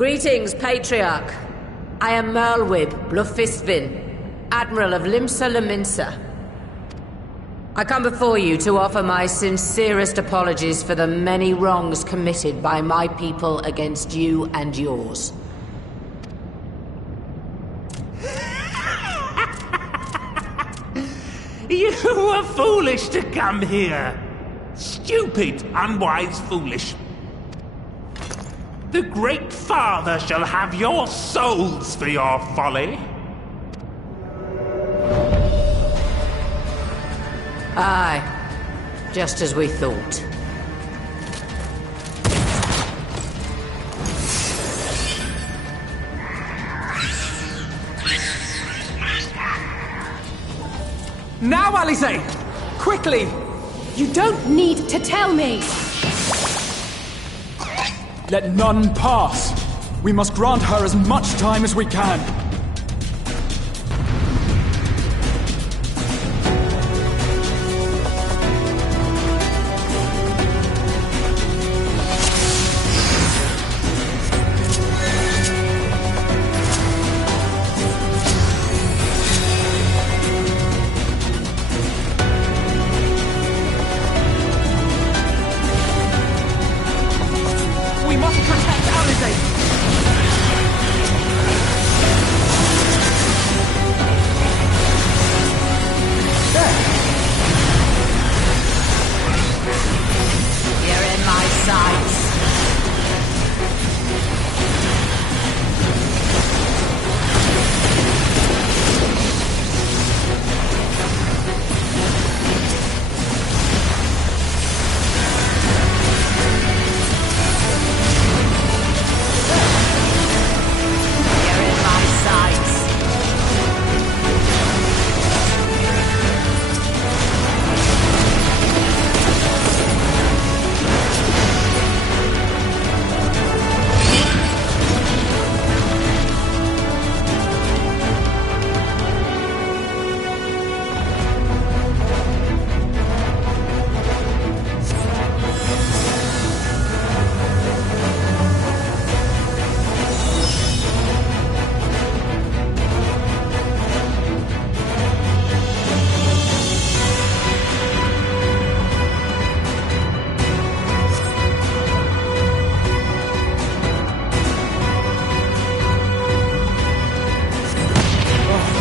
Greetings, Patriarch. I am Merlwib Blufistvin, Admiral of Limsa Laminsa. I come before you to offer my sincerest apologies for the many wrongs committed by my people against you and yours. You were foolish to come here. Stupid, unwise, foolish. The Great Father shall have your souls for your folly. Aye, just as we thought. Now, Alize! Quickly! You don't need to tell me! Let none pass. We must grant her as much time as we can.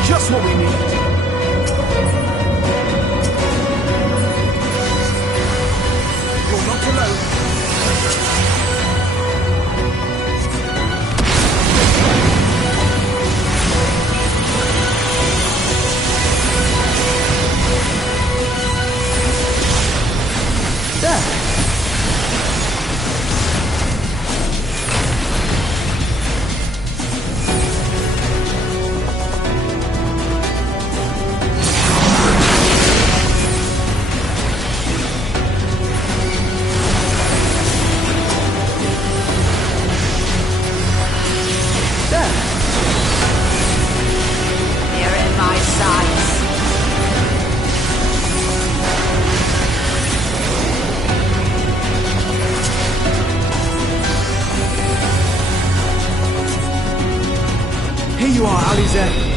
Just what we need. You're not alone. There. Here you are, Alize.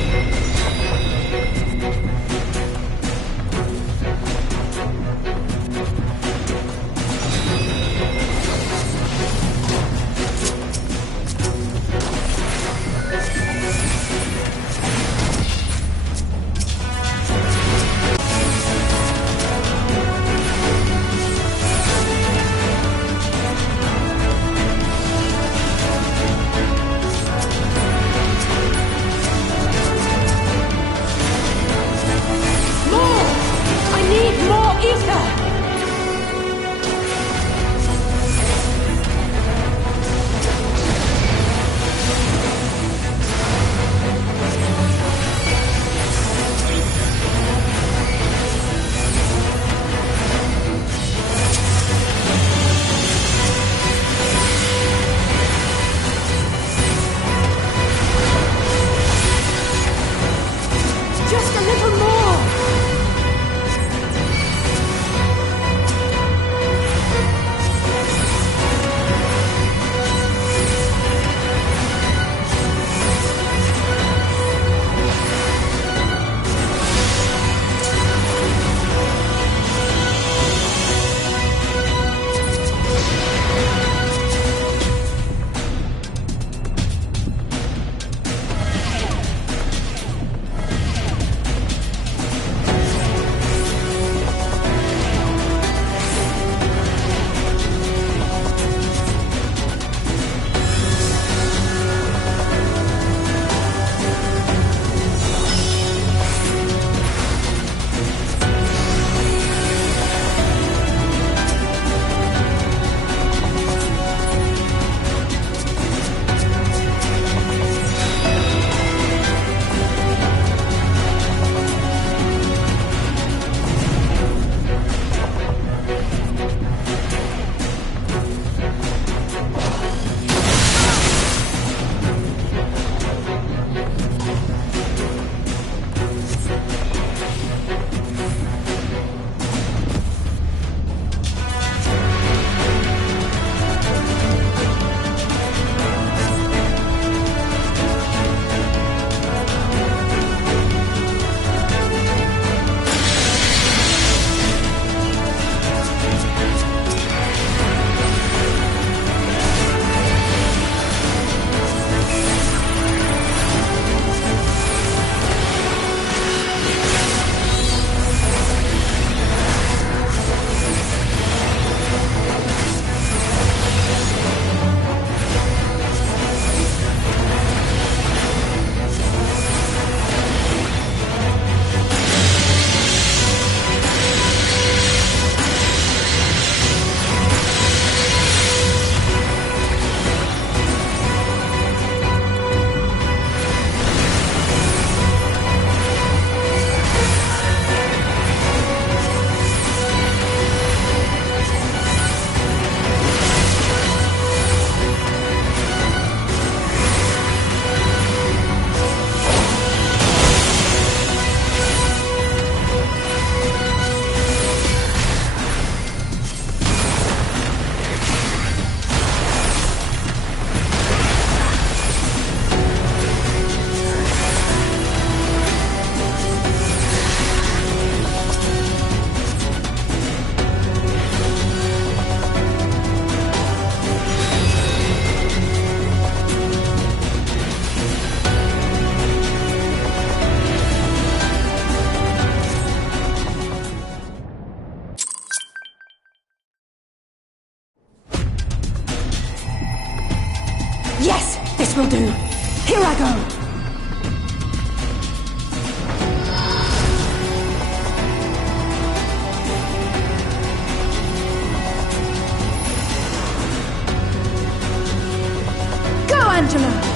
This will do. Here I go. Angela!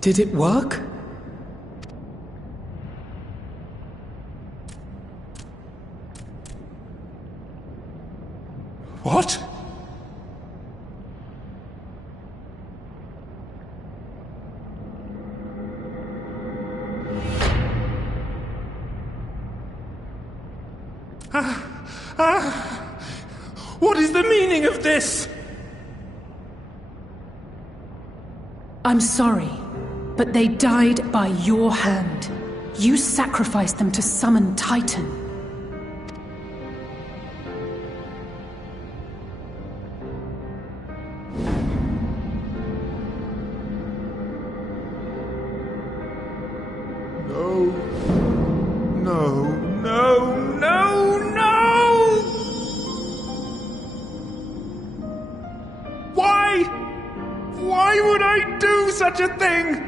Did it work? What? What is the meaning of this? I'm sorry, but they died by your hand. You sacrificed them to summon Titan. Why would I do such a thing?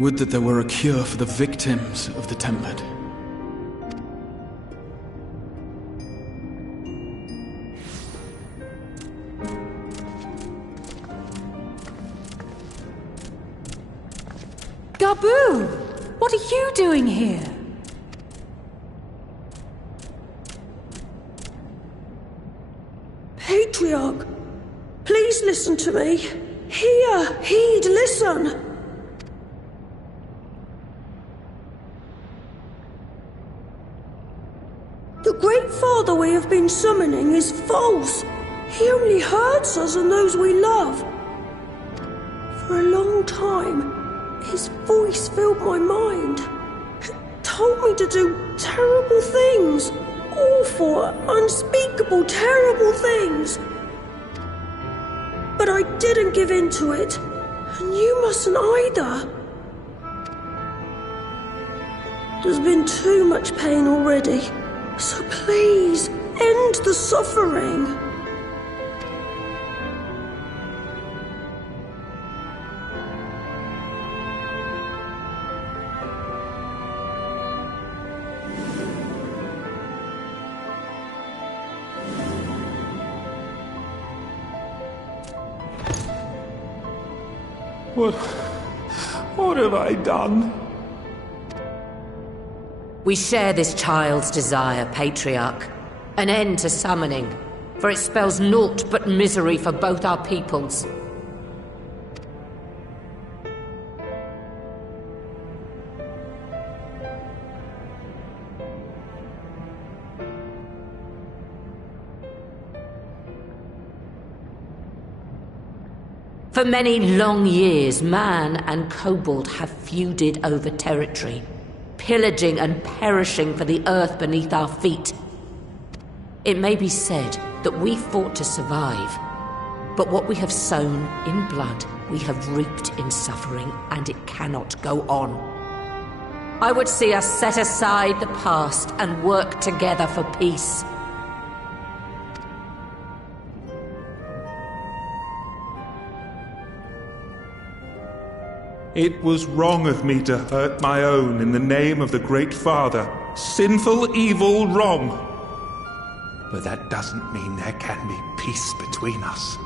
Would that there were a cure for the victims of the Tempered. Gabu! What are you doing here? Patriarch, please listen to me. Hear, heed, listen. The Great Father we have been summoning is false. He only hurts us and those we love. For a long time, his voice filled my mind. It told me to do terrible things. Awful, unspeakable, terrible things. But I didn't give in to it. And you mustn't either. There's been too much pain already. So please, end the suffering. What have I done? We share this child's desire, Patriarch. An end to summoning, for it spells naught but misery for both our peoples. For many long years, man and kobold have feuded over territory, pillaging and perishing for the earth beneath our feet. It may be said that we fought to survive, but what we have sown in blood, we have reaped in suffering, and it cannot go on. I would see us set aside the past and work together for peace. It was wrong of me to hurt my own in the name of the Great Father. Sinful, evil, wrong. But that doesn't mean there can be peace between us.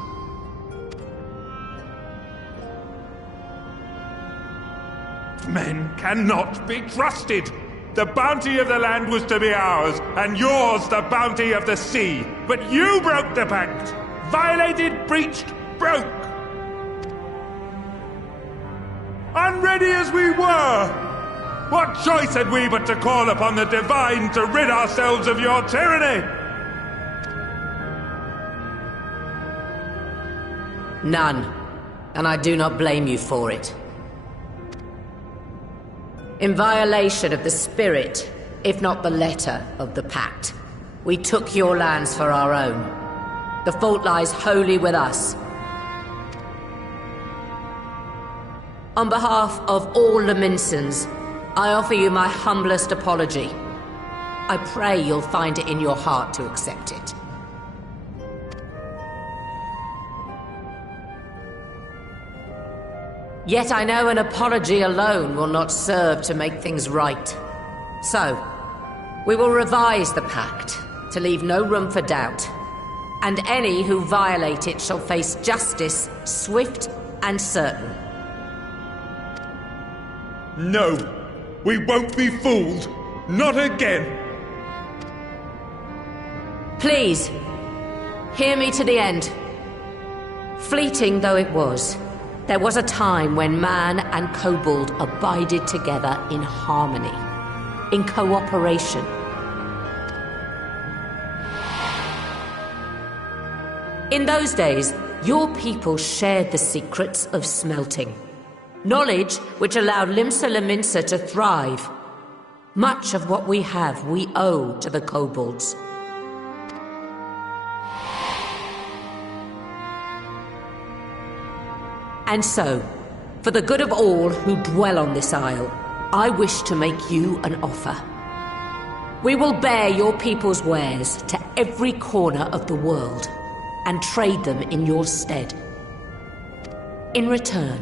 Men cannot be trusted. The bounty of the land was to be ours, and yours the bounty of the sea. But you broke the pact! Violated, breached, broke! Unready as we were! What choice had we but to call upon the divine to rid ourselves of your tyranny? None, and I do not blame you for it. In violation of the spirit, if not the letter, of the pact, we took your lands for our own. The fault lies wholly with us. On behalf of all Laminsans, I offer you my humblest apology. I pray you'll find it in your heart to accept it. Yet I know an apology alone will not serve to make things right. So, we will revise the pact to leave no room for doubt. And any who violate it shall face justice, swift and certain. No, we won't be fooled. Not again. Please, hear me to the end. Fleeting though it was, there was a time when man and kobold abided together in harmony, in cooperation. In those days, your people shared the secrets of smelting. Knowledge which allowed Limsa Lominsa to thrive. Much of what we have we owe to the kobolds. And so, for the good of all who dwell on this isle, I wish to make you an offer. We will bear your people's wares to every corner of the world and trade them in your stead. In return,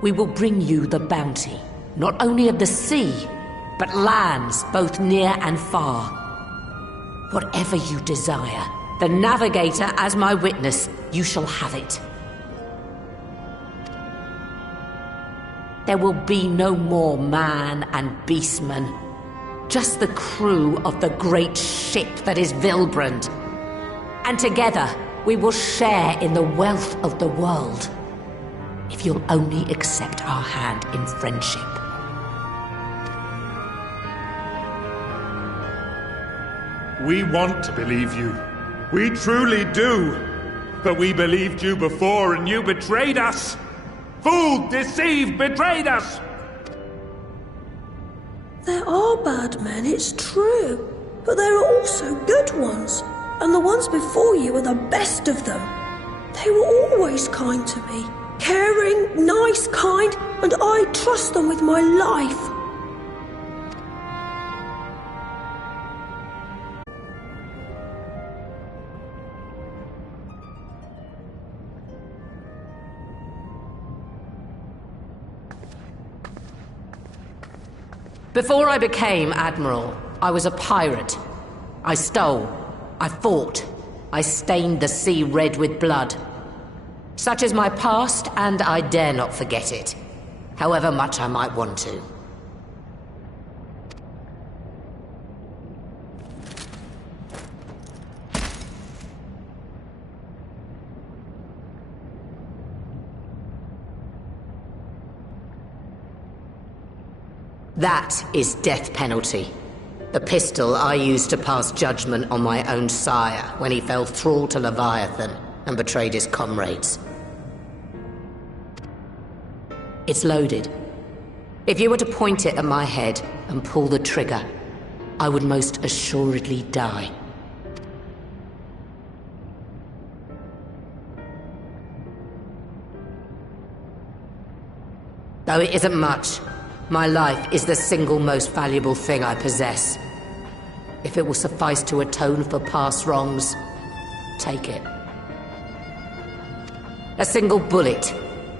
we will bring you the bounty, not only of the sea, but lands both near and far. Whatever you desire, the Navigator as my witness, you shall have it. There will be no more man and beastman, just the crew of the great ship that is Vilbrand. And together, we will share in the wealth of the world. If you'll only accept our hand in friendship. We want to believe you. We truly do. But we believed you before and you betrayed us. Fooled, deceived, betrayed us. There are bad men, it's true. But there are also good ones. And the ones before you are the best of them. They were always kind to me. Caring, nice, kind, and I trust them with my life. Before I became Admiral, I was a pirate. I stole, I fought, I stained the sea red with blood. Such is my past, and I dare not forget it, however much I might want to. That is death penalty. The pistol I used to pass judgment on my own sire when he fell thrall to Leviathan and betrayed his comrades. It's loaded. If you were to point it at my head and pull the trigger, I would most assuredly die. Though it isn't much, my life is the single most valuable thing I possess. If it will suffice to atone for past wrongs, take it. A single bullet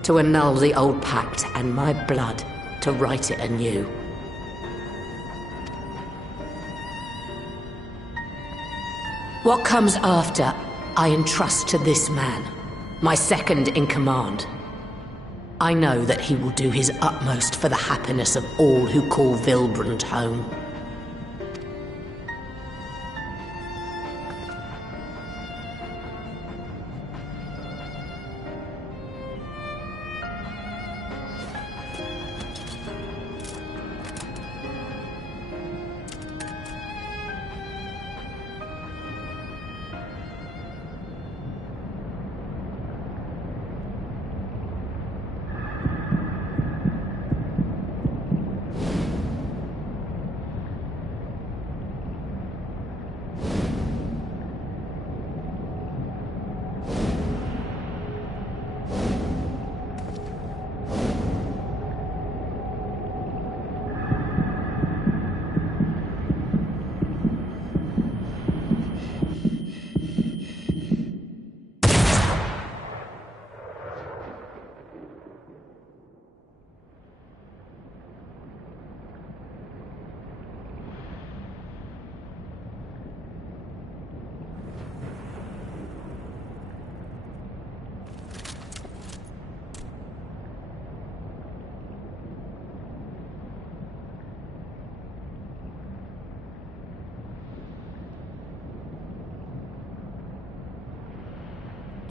to annul the old pact, and my blood to write it anew. What comes after, I entrust to this man, my second in command. I know that he will do his utmost for the happiness of all who call Vilbrand home.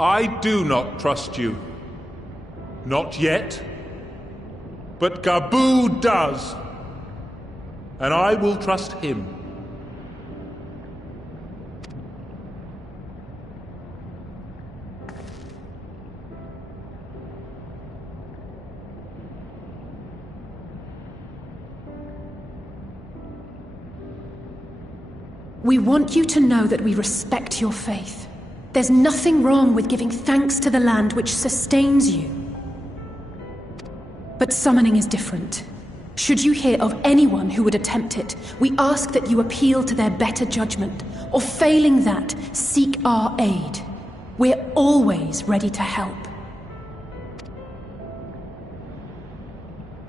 I do not trust you. Not yet. But Gaboo does. And I will trust him. We want you to know that we respect your faith. There's nothing wrong with giving thanks to the land which sustains you. But summoning is different. Should you hear of anyone who would attempt it, we ask that you appeal to their better judgment, or failing that, seek our aid. We're always ready to help.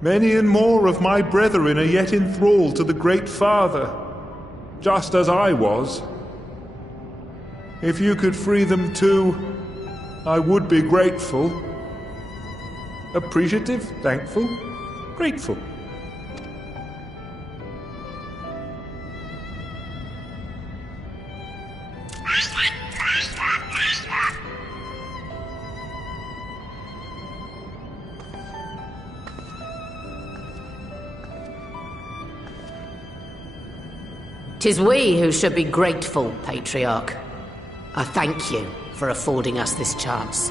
Many and more of my brethren are yet enthralled to the Great Father, just as I was. If you could free them too, I would be grateful. Appreciative, thankful, grateful. Tis we who should be grateful, Patriarch. I thank you for affording us this chance.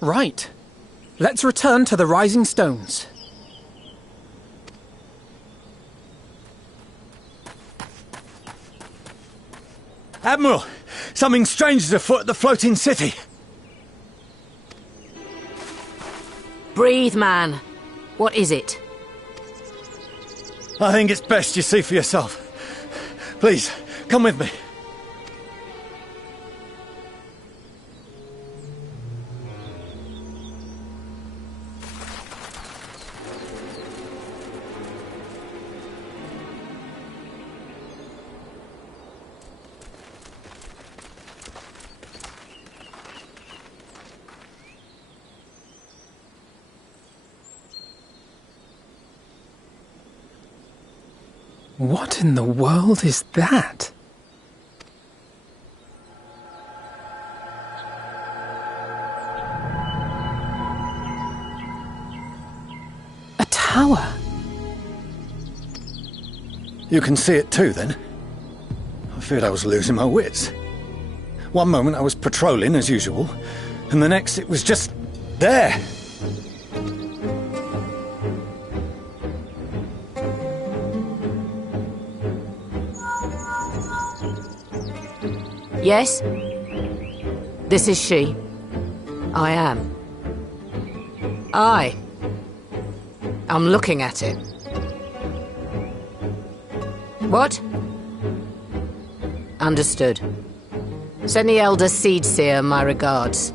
Right. Let's return to the Rising Stones. Admiral, something strange is afoot at the floating city. Breathe, man. What is it? I think it's best you see for yourself. Please, come with me. What in the world is that? A tower? You can see it too, then? I feared I was losing my wits. One moment I was patrolling as usual, and the next it was just there. Yes? This is she. I am. I'm looking at it. What? Understood. Send the Elder Seedseer my regards.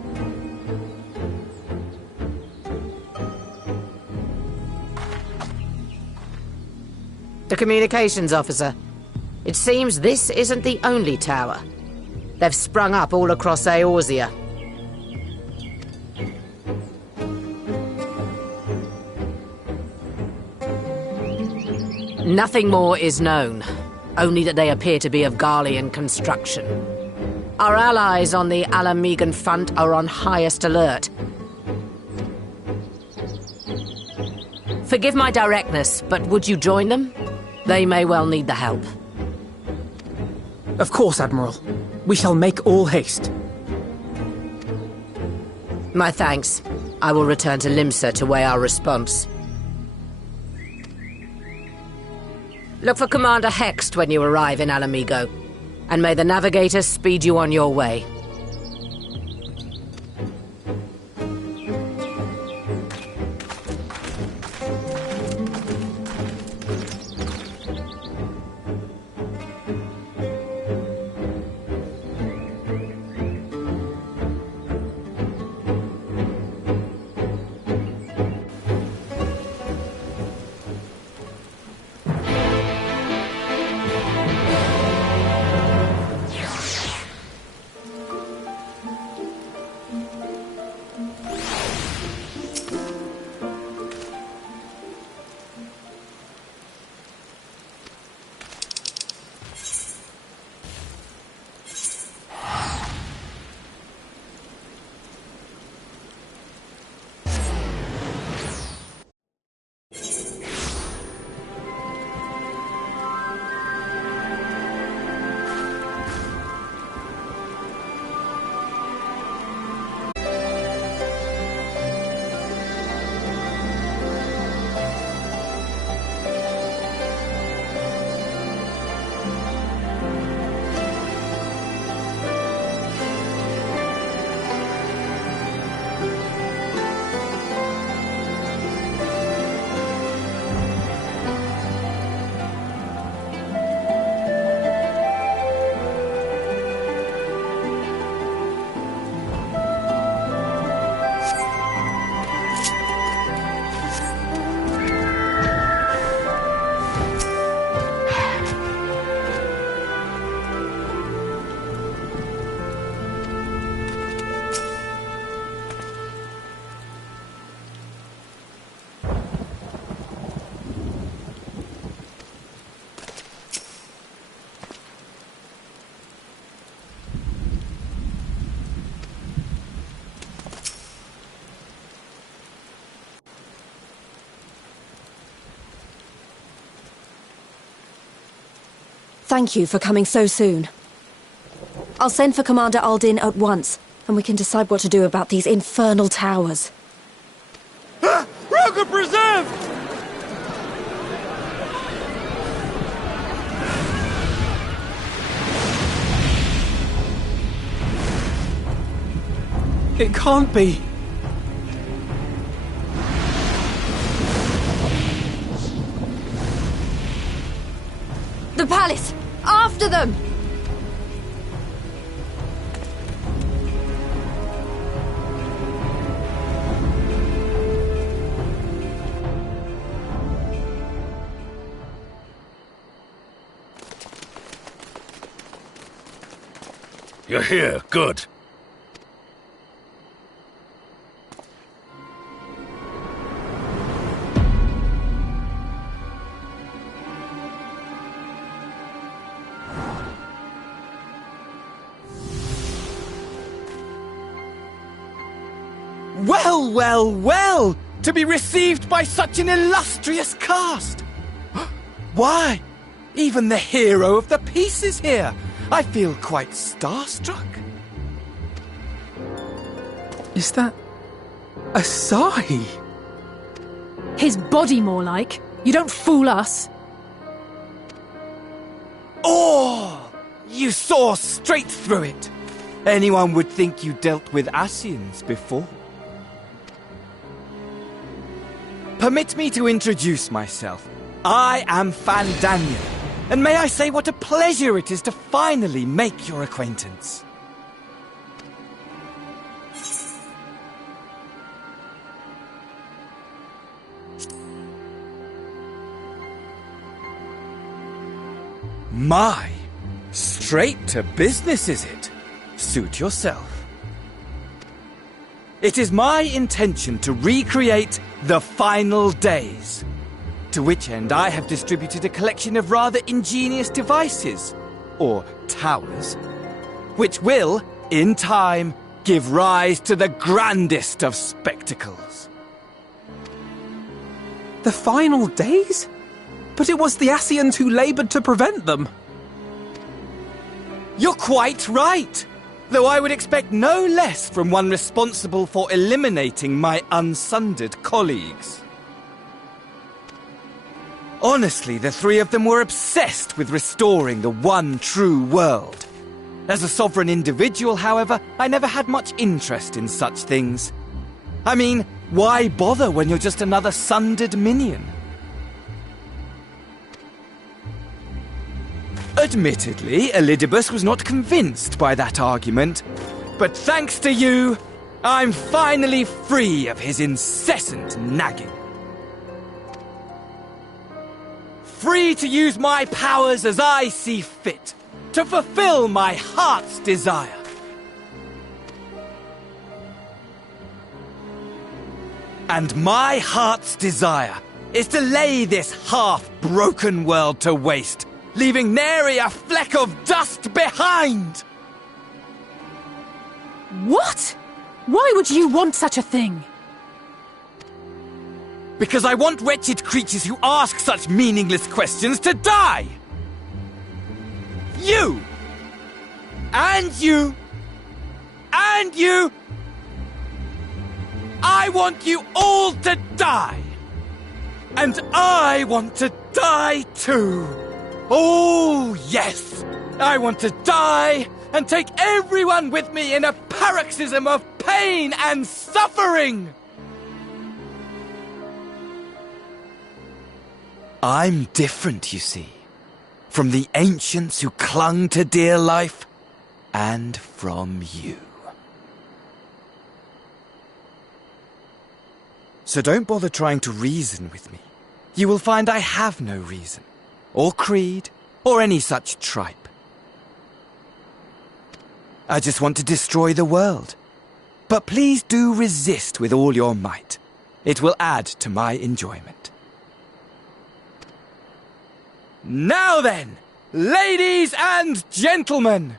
The communications officer. It seems this isn't the only tower. They've sprung up all across Eorzea. Nothing more is known, only that they appear to be of Garlean construction. Our allies on the Alamegan front are on highest alert. Forgive my directness, but would you join them? They may well need the help. Of course, Admiral. We shall make all haste. My thanks. I will return to Limsa to weigh our response. Look for Commander Hext when you arrive in Alamigo, and may the Navigator speed you on your way. Thank you for coming so soon. I'll send for Commander Aldin at once, and we can decide what to do about these infernal towers. Roger preserved! It can't be. The palace! After them! You're here, good. Well, well, well! To be received by such an illustrious cast! Why, even the hero of the piece is here! I feel quite starstruck. Is that a sigh? His body, more like. You don't fool us. Oh! You saw straight through it! Anyone would think you dealt with Ascians before. Permit me to introduce myself. I am Fandaniel, and may I say what a pleasure it is to finally make your acquaintance. My, straight to business is it? Suit yourself. It is my intention to recreate the final days, to which end I have distributed a collection of rather ingenious devices, or towers, which will, in time, give rise to the grandest of spectacles. The final days? But it was the Ascians who laboured to prevent them. You're quite right, though I would expect no less from one responsible for eliminating my unsundered colleagues. Honestly, the three of them were obsessed with restoring the one true world. As a sovereign individual, however, I never had much interest in such things. I mean, why bother when you're just another sundered minion? Admittedly, Elidibus was not convinced by that argument, but thanks to you, I'm finally free of his incessant nagging. Free to use my powers as I see fit, to fulfill my heart's desire. And my heart's desire is to lay this half-broken world to waste, leaving nary a fleck of dust behind! What? Why would you want such a thing? Because I want wretched creatures who ask such meaningless questions to die! You! And you! And you! I want you all to die! And I want to die too! Oh, yes! I want to die and take everyone with me in a paroxysm of pain and suffering! I'm different, you see, from the ancients who clung to dear life, and from you. So don't bother trying to reason with me. You will find I have no reason, or creed, or any such tripe. I just want to destroy the world. But please do resist with all your might. It will add to my enjoyment. Now then, ladies and gentlemen,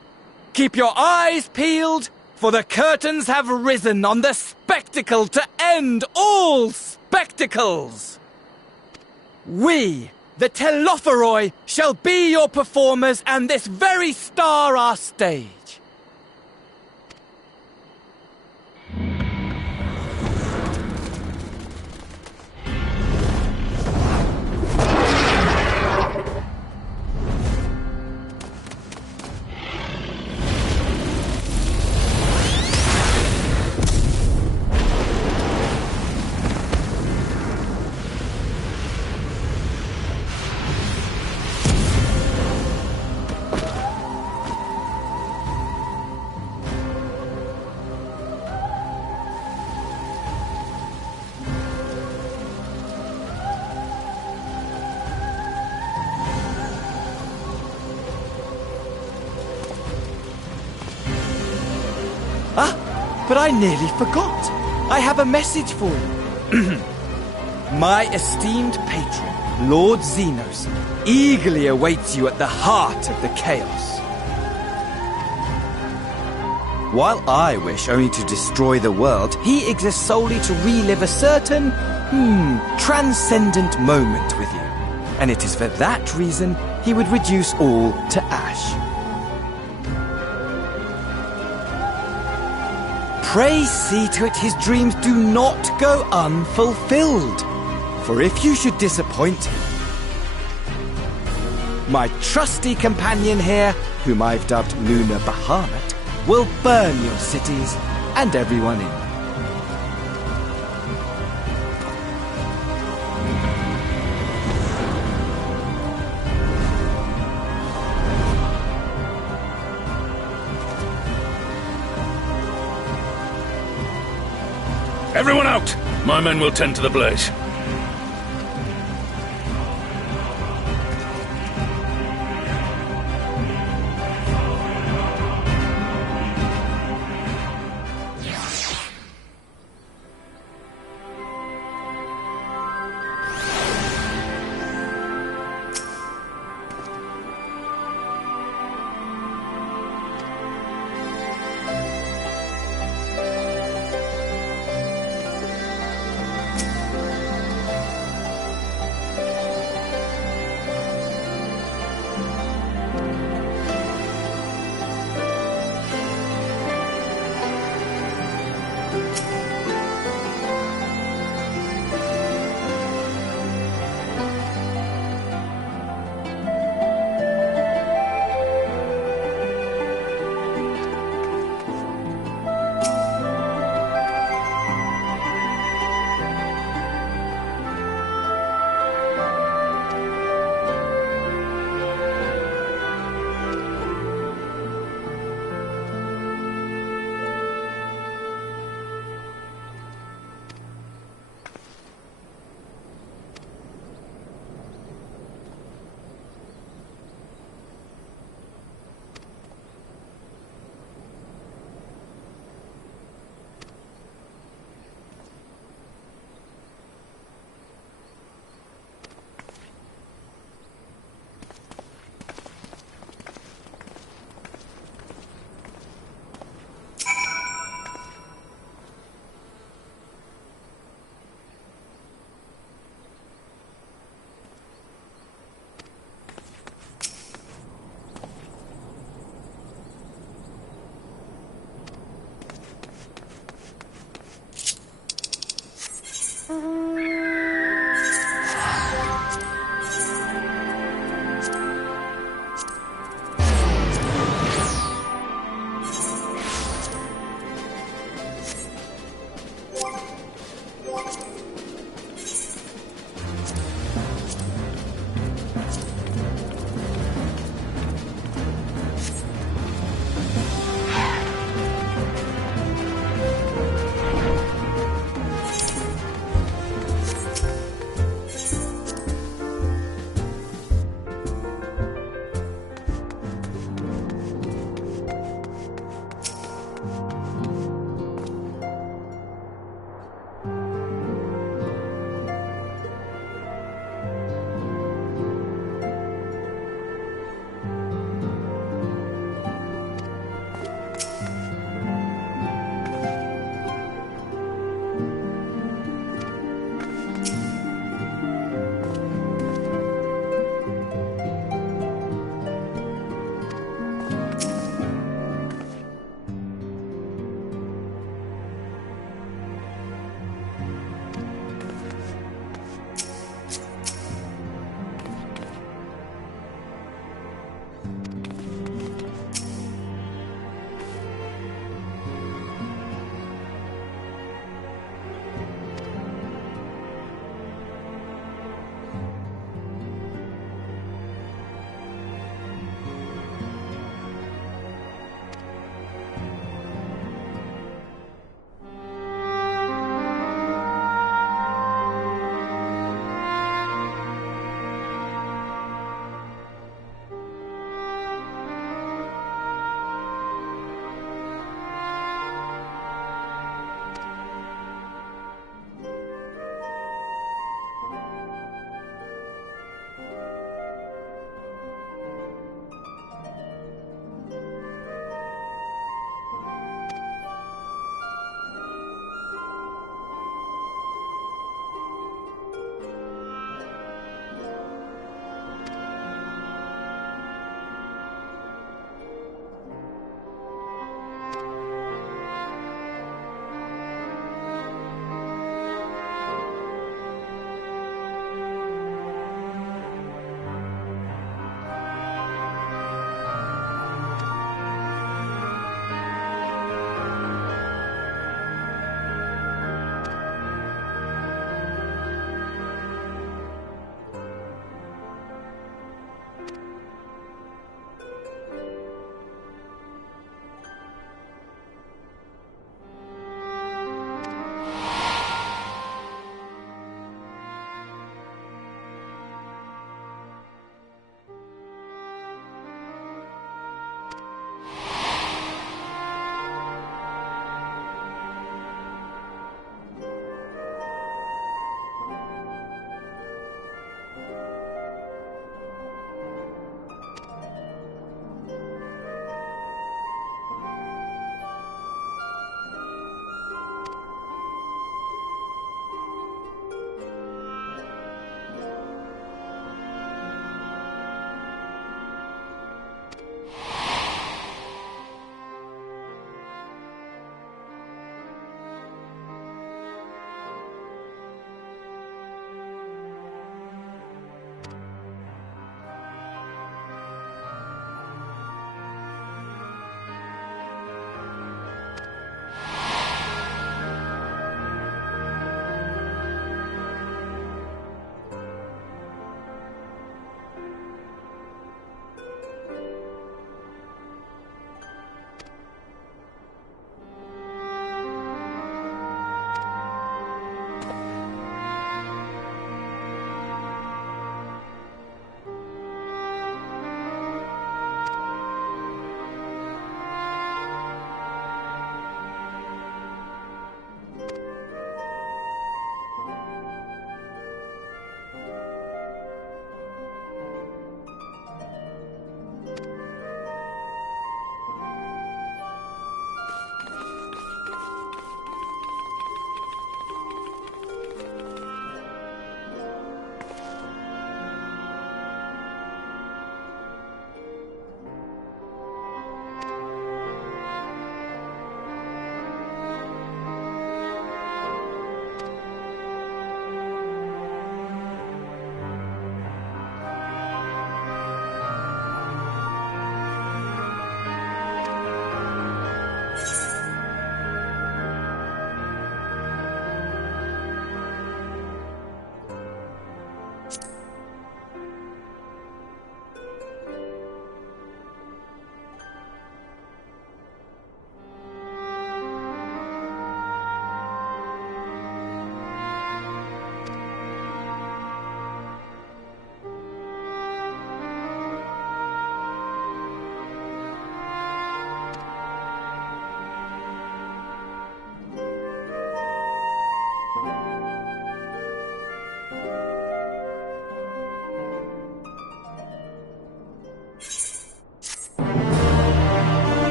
keep your eyes peeled, for the curtains have risen on the spectacle to end all spectacles. We, the Telophoroi, shall be your performers, and this very star our stage. But I nearly forgot. I have a message for you. My esteemed patron, Lord Xenos, eagerly awaits you at the heart of the chaos. While I wish only to destroy the world, he exists solely to relive a certain, transcendent moment with you. And it is for that reason he would reduce all to ash. Pray see to it his dreams do not go unfulfilled. For if you should disappoint him, my trusty companion here, whom I've dubbed Luna Bahamut, will burn your cities and everyone in them. Everyone out! My men will tend to the blaze.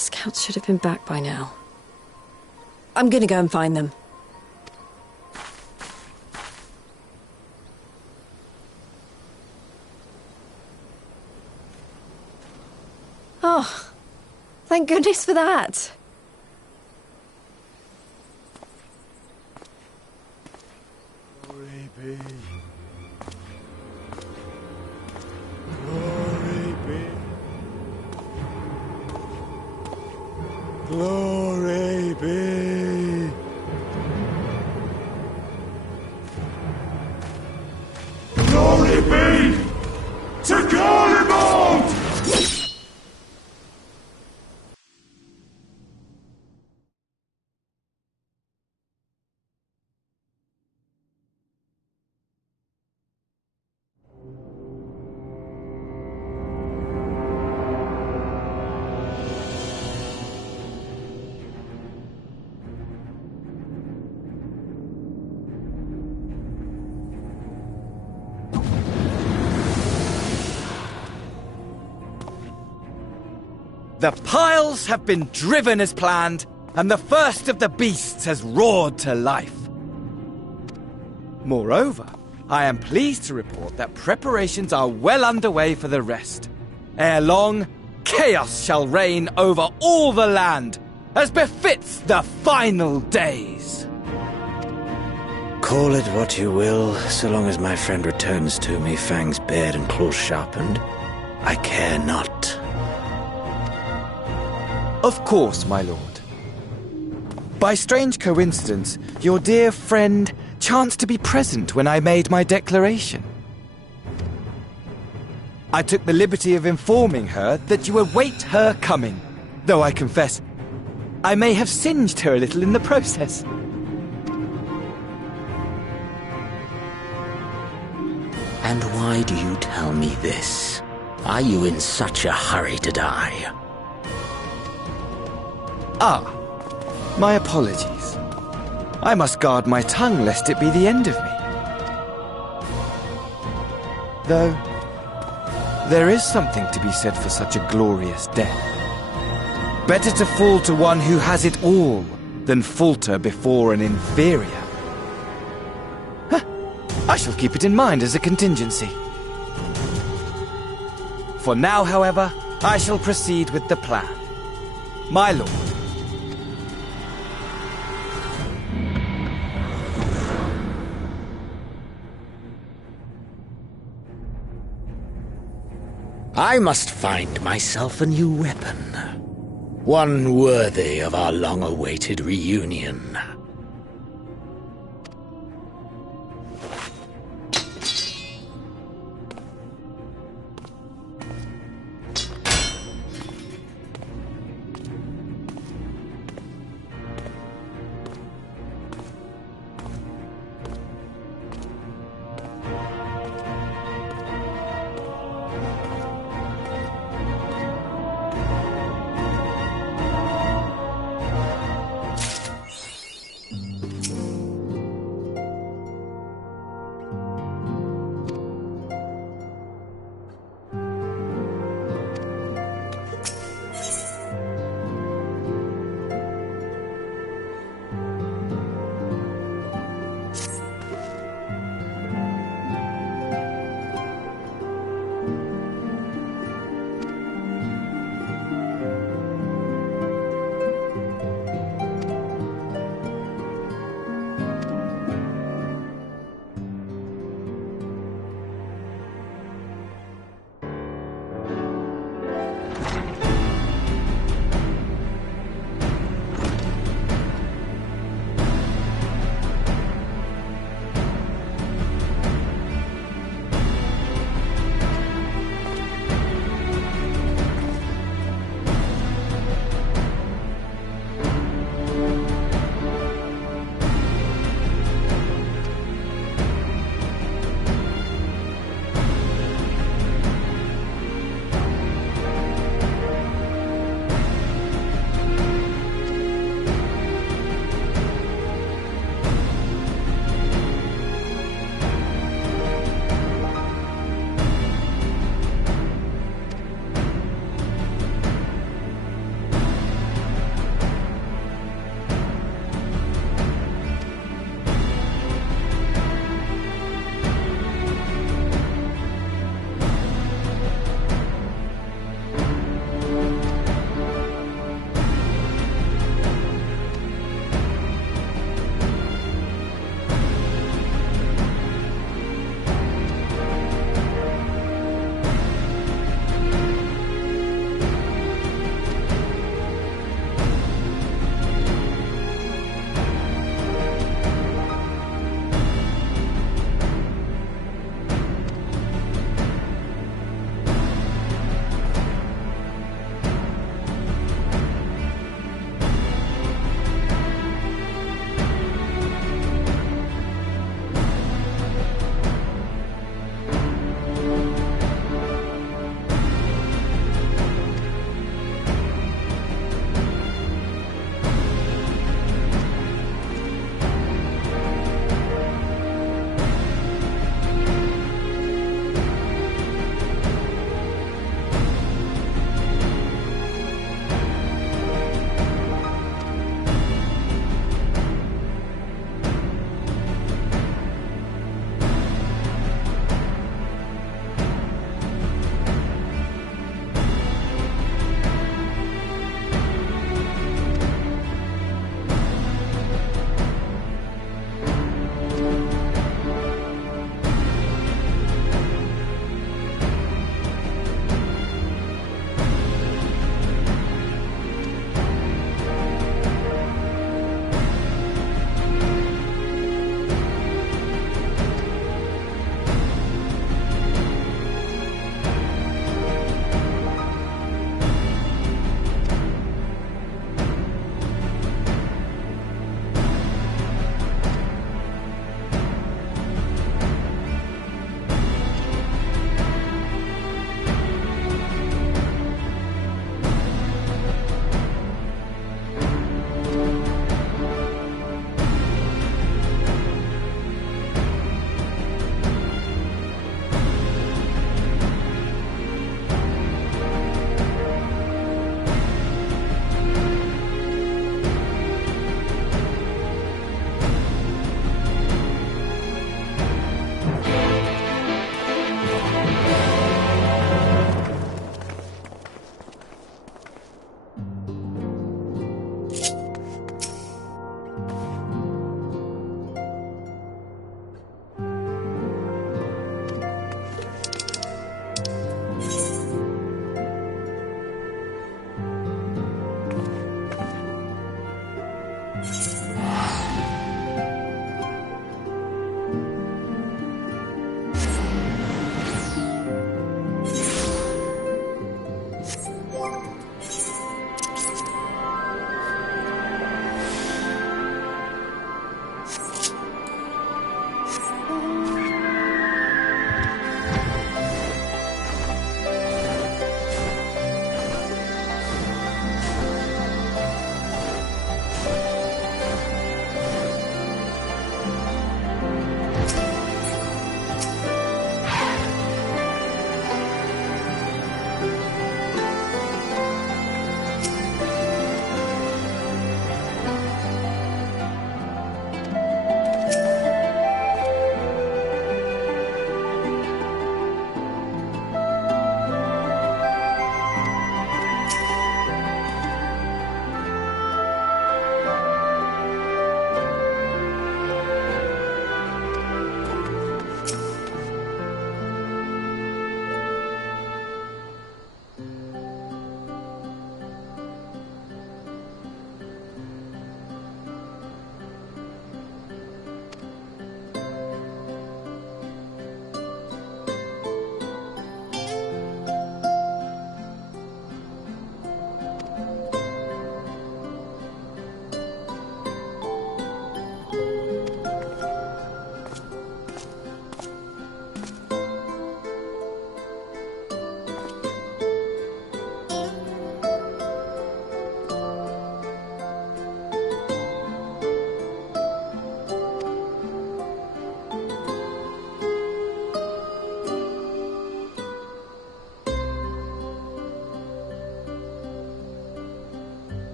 Scouts should have been back by now. I'm gonna go and find them. Oh, thank goodness for that. Glory be. Glory be. Glory be. Glory be to Garlemald! The piles have been driven as planned, and the first of the beasts has roared to life. Moreover, I am pleased to report that preparations are well underway for the rest. Ere long, chaos shall reign over all the land, as befits the final days. Call it what you will, so long as my friend returns to me, fangs bared and claws sharpened. I care not. Of course, my lord. By strange coincidence, your dear friend chanced to be present when I made my declaration. I took the liberty of informing her that you await her coming, though I confess, I may have singed her a little in the process. And why do you tell me this? Are you in such a hurry to die? Ah, my apologies. I must guard my tongue lest it be the end of me. Though, there is something to be said for such a glorious death. Better to fall to one who has it all than falter before an inferior. Huh. I shall keep it in mind as a contingency. For now, however, I shall proceed with the plan. My lord, I must find myself a new weapon. One worthy of our long-awaited reunion.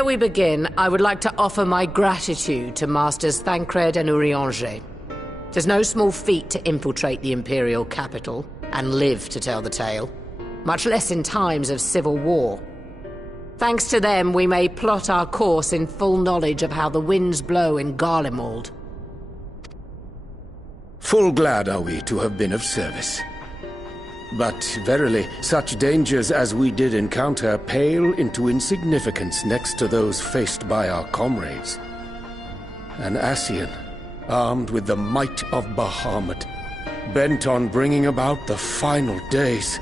Ere we begin, I would like to offer my gratitude to Masters Thancred and Urianger. It's no small feat to infiltrate the Imperial capital and live to tell the tale, much less in times of civil war. Thanks to them, we may plot our course in full knowledge of how the winds blow in Garlemald. Full glad are we to have been of service. But verily, such dangers as we did encounter pale into insignificance next to those faced by our comrades. An Ascian, armed with the might of Bahamut, bent on bringing about the final days.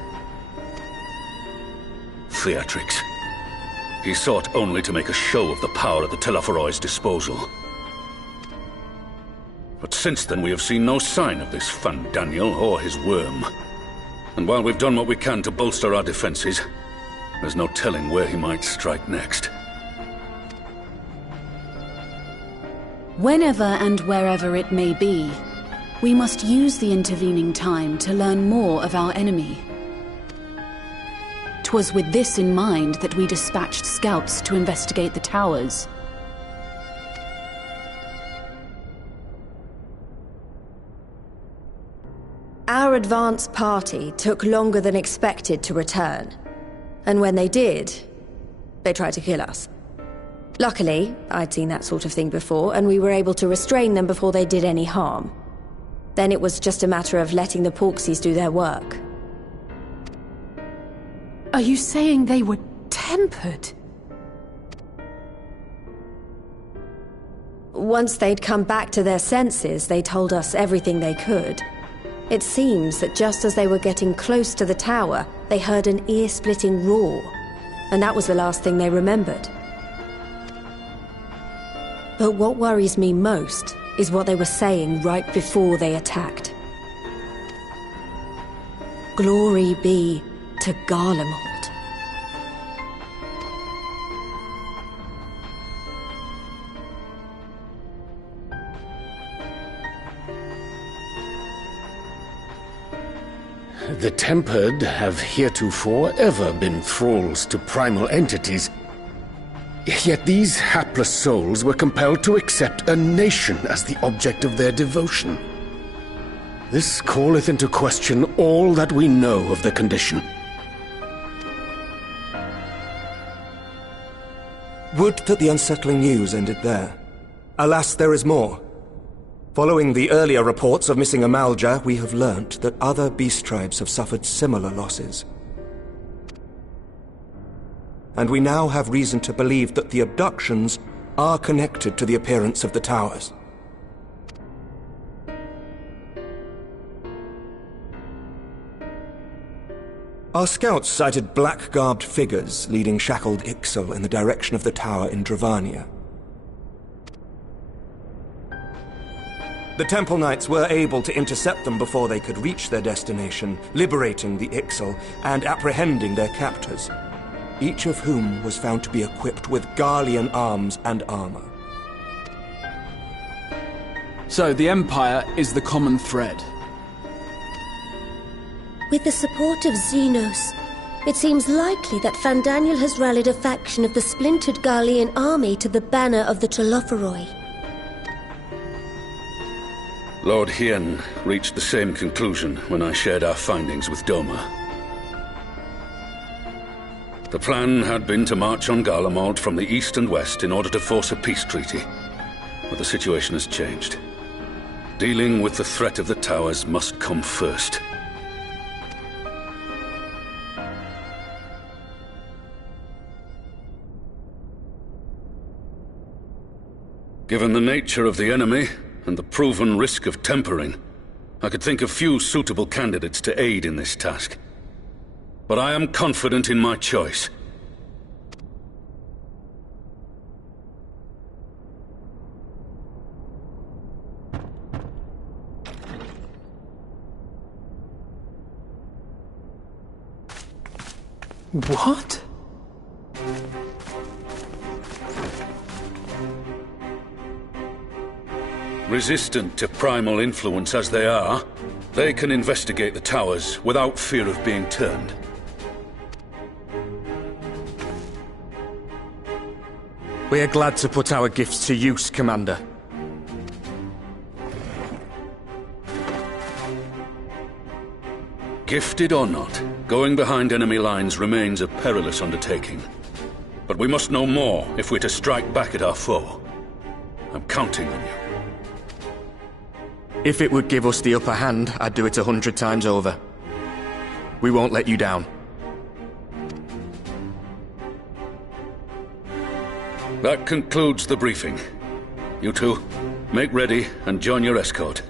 Theatrics. He sought only to make a show of the power at the Telophoroid's disposal. But since then we have seen no sign of this Fandaniel or his worm. And while we've done what we can to bolster our defenses, there's no telling where he might strike next. Whenever and wherever it may be, we must use the intervening time to learn more of our enemy. 'Twas with this in mind that we dispatched scouts to investigate the towers. Our advance party took longer than expected to return. And when they did, they tried to kill us. Luckily, I'd seen that sort of thing before, and we were able to restrain them before they did any harm. Then it was just a matter of letting the Porksies do their work. Are you saying they were tempered? Once they'd come back to their senses, they told us everything they could. It seems that just as they were getting close to the tower, they heard an ear-splitting roar, and that was the last thing they remembered. But what worries me most is what they were saying right before they attacked. Glory be to Garlemald. The Tempered have heretofore ever been thralls to primal entities. Yet these hapless souls were compelled to accept a nation as the object of their devotion. This calleth into question all that we know of the condition. Would that the unsettling news ended there. Alas, there is more. Following the earlier reports of missing Amalja, we have learnt that other beast tribes have suffered similar losses. And we now have reason to believe that the abductions are connected to the appearance of the towers. Our scouts sighted black-garbed figures leading shackled Ixal in the direction of the tower in Dravania. The Temple Knights were able to intercept them before they could reach their destination, liberating the Ixal and apprehending their captors, each of whom was found to be equipped with Garlean arms and armor. So the Empire is the common thread. With the support of Xenos, it seems likely that Fandaniel has rallied a faction of the splintered Garlean army to the banner of the Telophoroi. Lord Hien reached the same conclusion when I shared our findings with Doma. The plan had been to march on Garlemald from the east and west in order to force a peace treaty. But the situation has changed. Dealing with the threat of the towers must come first. Given the nature of the enemy, and the proven risk of tempering, I could think of few suitable candidates to aid in this task. But I am confident in my choice. What? Resistant to primal influence as they are, they can investigate the towers without fear of being turned. We are glad to put our gifts to use, Commander. Gifted or not, going behind enemy lines remains a perilous undertaking. But we must know more if we're to strike back at our foe. I'm counting on you. If it would give us the upper hand, I'd do it 100 times over. We won't let you down. That concludes the briefing. You two, make ready and join your escort.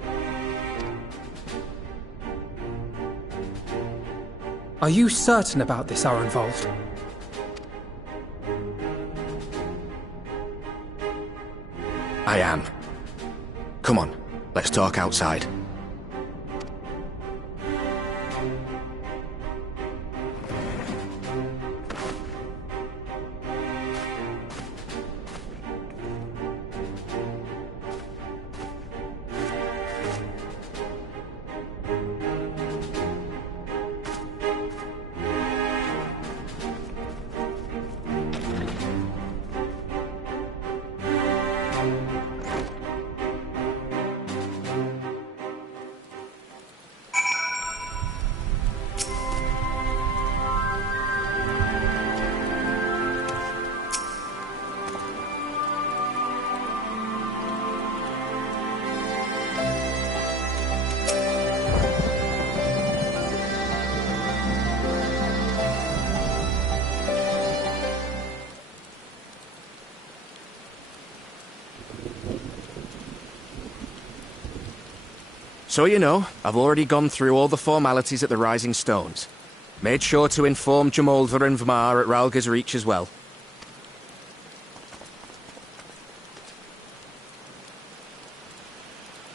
Are you certain about this, Arenvold? I am. Come on, let's talk outside. So you know, I've already gone through all the formalities at the Rising Stones. Made sure to inform Jamolver and Vmar at Ralga's Reach as well.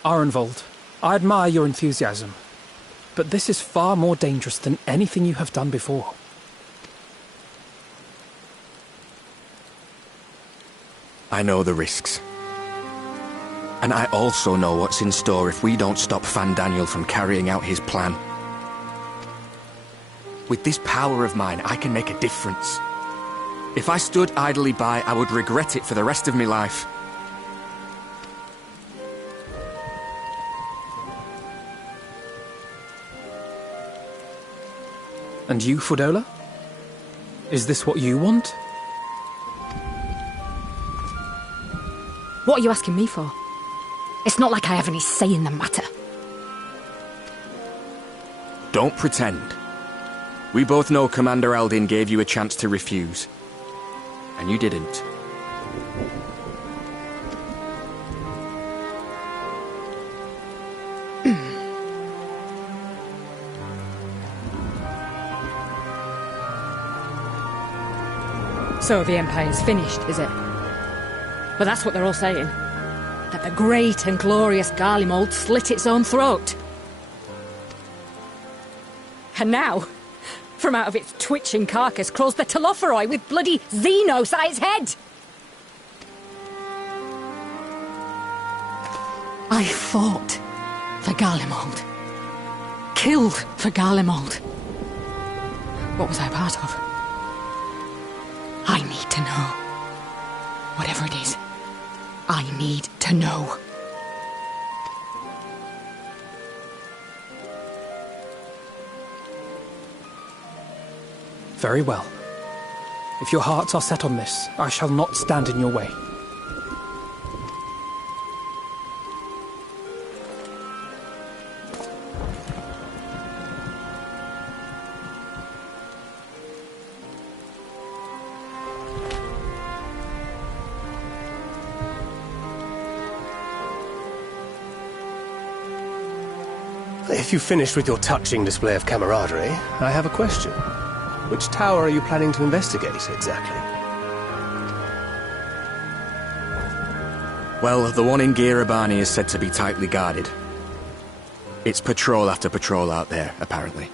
Arenvold, I admire your enthusiasm, but this is far more dangerous than anything you have done before. I know the risks. And I also know what's in store if we don't stop Fandaniel from carrying out his plan. With this power of mine, I can make a difference. If I stood idly by, I would regret it for the rest of my life. And you, Fudola? Is this what you want? What are you asking me for? It's not like I have any say in the matter. Don't pretend. We both know Commander Eldin gave you a chance to refuse. And you didn't. So the Empire's finished, is it? But that's what they're all saying. That the great and glorious Garlemald slit its own throat. And now, from out of its twitching carcass crawls the Telophoroi with bloody Xenos at its head! I fought for Garlemald. Killed for Garlemald. What was I part of? I need to know. Whatever it is, I need to know. Very well. If your hearts are set on this, I shall not stand in your way. If you've finished with your touching display of camaraderie, I have a question. Which tower are you planning to investigate, exactly? Well, the one in Girabani is said to be tightly guarded. It's patrol after patrol out there, apparently.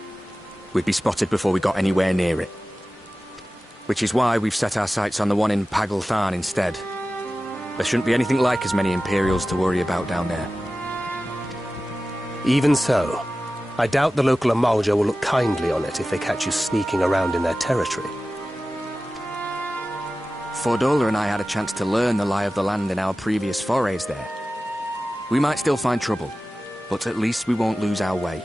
We'd be spotted before we got anywhere near it. Which is why we've set our sights on the one in Pagalthan instead. There shouldn't be anything like as many Imperials to worry about down there. Even so, I doubt the local Amalja will look kindly on it if they catch you sneaking around in their territory. Fordola and I had a chance to learn the lie of the land in our previous forays there. We might still find trouble, but at least we won't lose our way.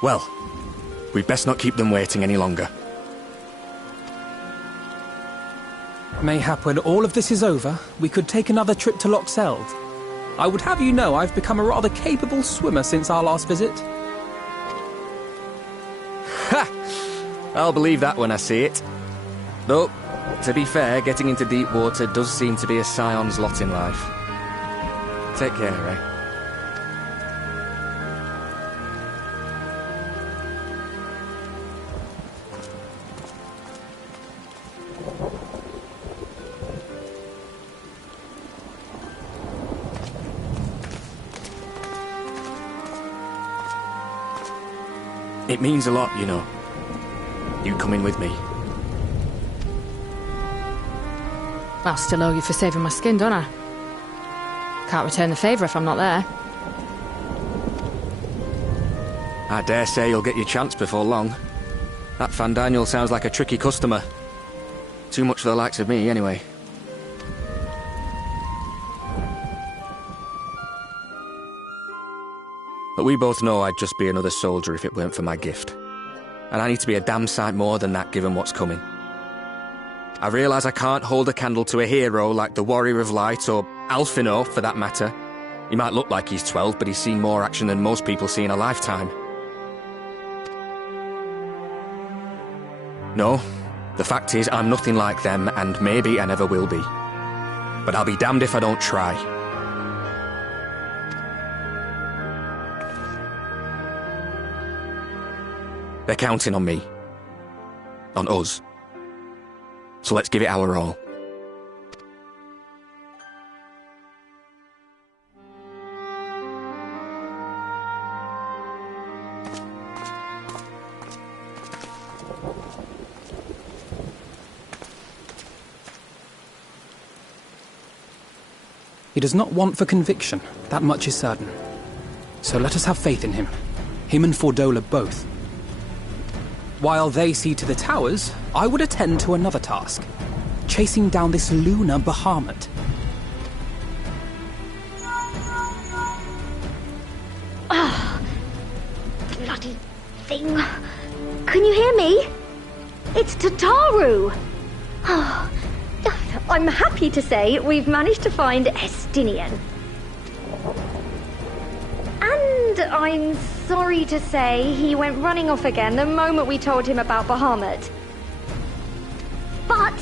Well, we'd best not keep them waiting any longer. Mayhap when all of this is over, we could take another trip to Loxeld. I would have you know I've become a rather capable swimmer since our last visit. Ha! I'll believe that when I see it. Though, to be fair, getting into deep water does seem to be a scion's lot in life. Take care, eh? It means a lot, you know. You coming with me. I'll still owe you for saving my skin, don't I? Can't return the favour if I'm not there. I dare say you'll get your chance before long. That Fandaniel sounds like a tricky customer. Too much for the likes of me, anyway. But we both know I'd just be another soldier if it weren't for my gift. And I need to be a damn sight more than that given what's coming. I realise I can't hold a candle to a hero like the Warrior of Light or Alphino, for that matter. He might look like he's 12, but he's seen more action than most people see in a lifetime. No, the fact is I'm nothing like them, and maybe I never will be. But I'll be damned if I don't try. They're counting on me. On us. So let's give it our all. He does not want for conviction, that much is certain. So let us have faith in him. Him and Fordola both. While they see to the towers, I would attend to another task. Chasing down this lunar Bahamut. Oh, bloody thing. Can you hear me? It's Tataru. Oh, I'm happy to say we've managed to find Estinian. And I'm sorry to say he went running off again the moment we told him about Bahamut. But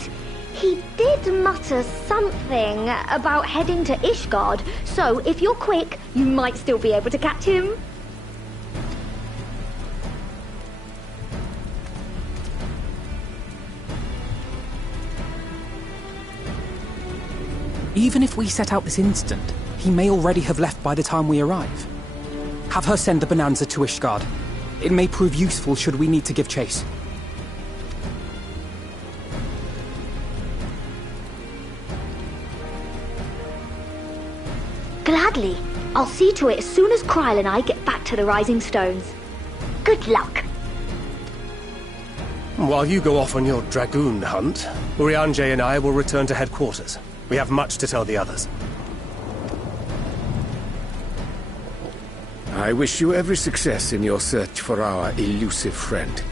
he did mutter something about heading to Ishgard, so if you're quick, you might still be able to catch him. Even if we set out this instant, he may already have left by the time we arrive. Have her send the Bonanza to Ishgard. It may prove useful should we need to give chase. Gladly. I'll see to it as soon as Kryl and I get back to the Rising Stones. Good luck. While you go off on your dragoon hunt, Urianger and I will return to headquarters. We have much to tell the others. I wish you every success in your search for our elusive friend.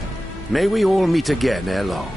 May we all meet again ere long.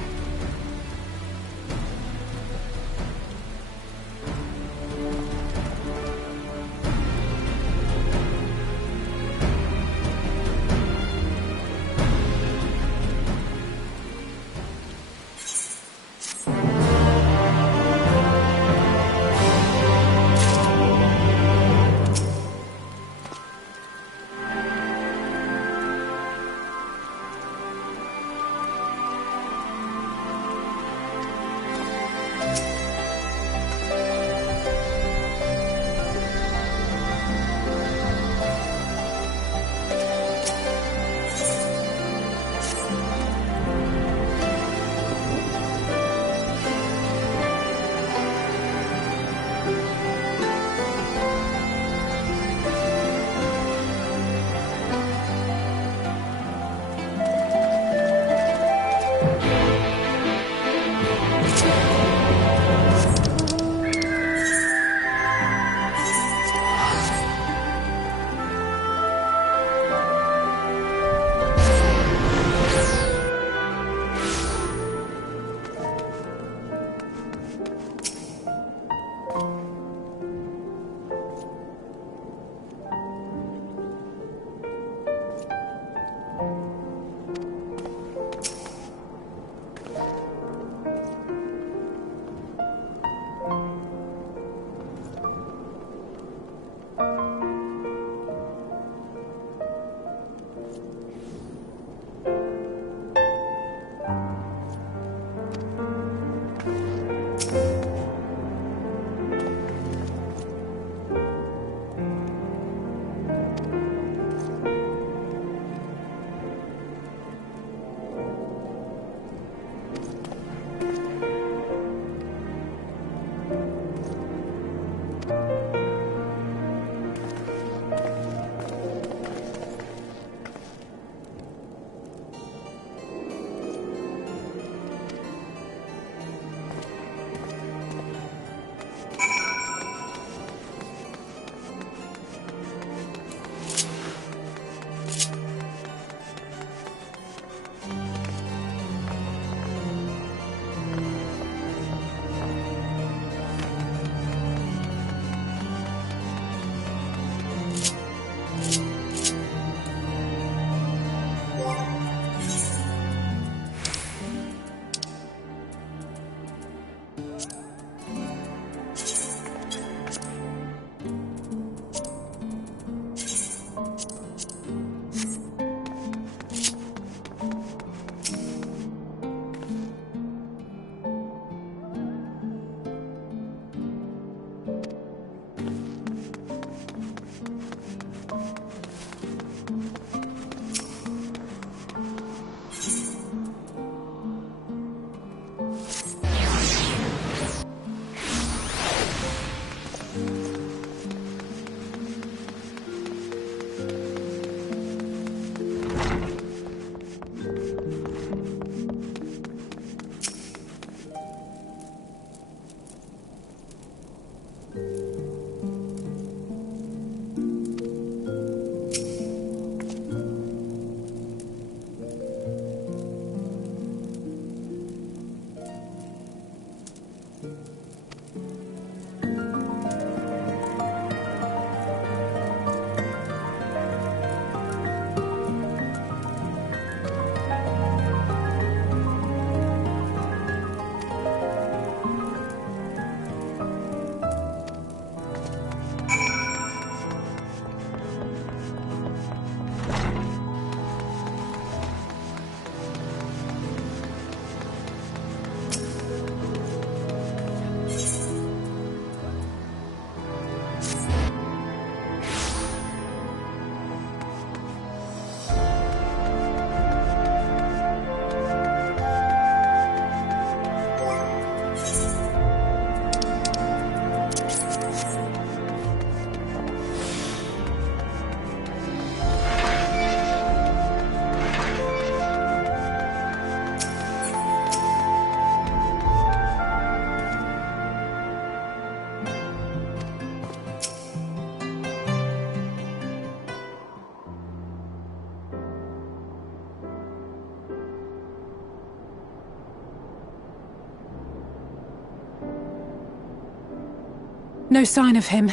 No sign of him.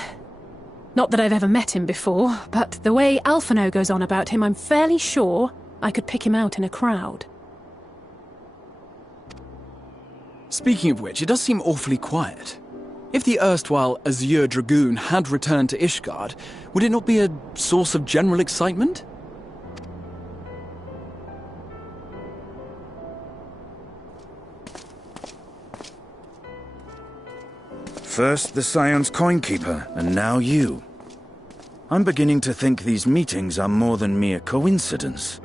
Not that I've ever met him before, but the way Alphino goes on about him, I'm fairly sure I could pick him out in a crowd. Speaking of which, it does seem awfully quiet. If the erstwhile Azure Dragoon had returned to Ishgard, would it not be a source of general excitement? First the Scion's Coinkeeper, and now you. I'm beginning to think these meetings are more than mere coincidence.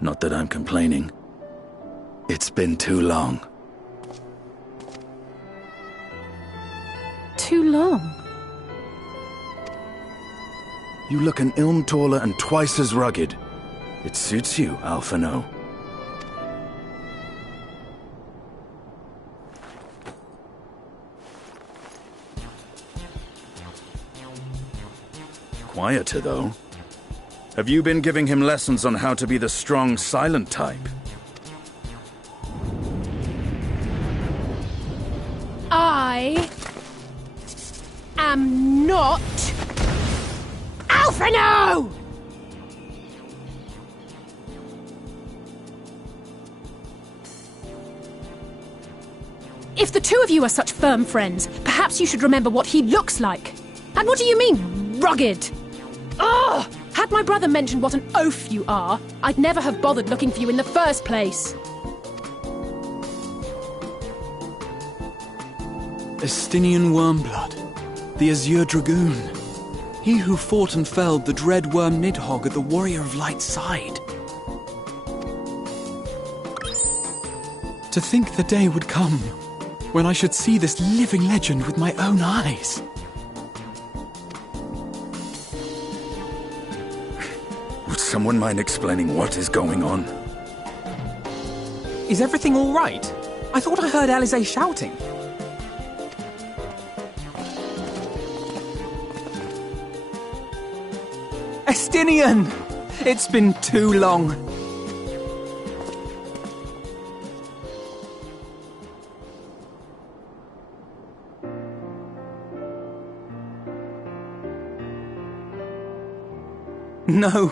Not that I'm complaining. It's been too long. Too long? You look an ilm taller and twice as rugged. It suits you, Alphino. Quieter, though. Have you been giving him lessons on how to be the strong, silent type? I am not Alphino! If the two of you are such firm friends, perhaps you should remember what he looks like. And what do you mean, rugged? Ugh! Had my brother mentioned what an oaf you are, I'd never have bothered looking for you in the first place. Estinian Wormblood, the Azure Dragoon. He who fought and felled the dread worm Nidhogg at the Warrior of Light's side. To think the day would come when I should see this living legend with my own eyes. Would someone mind explaining what is going on? Is everything all right? I thought I heard Alize shouting. Estinian! It's been too long.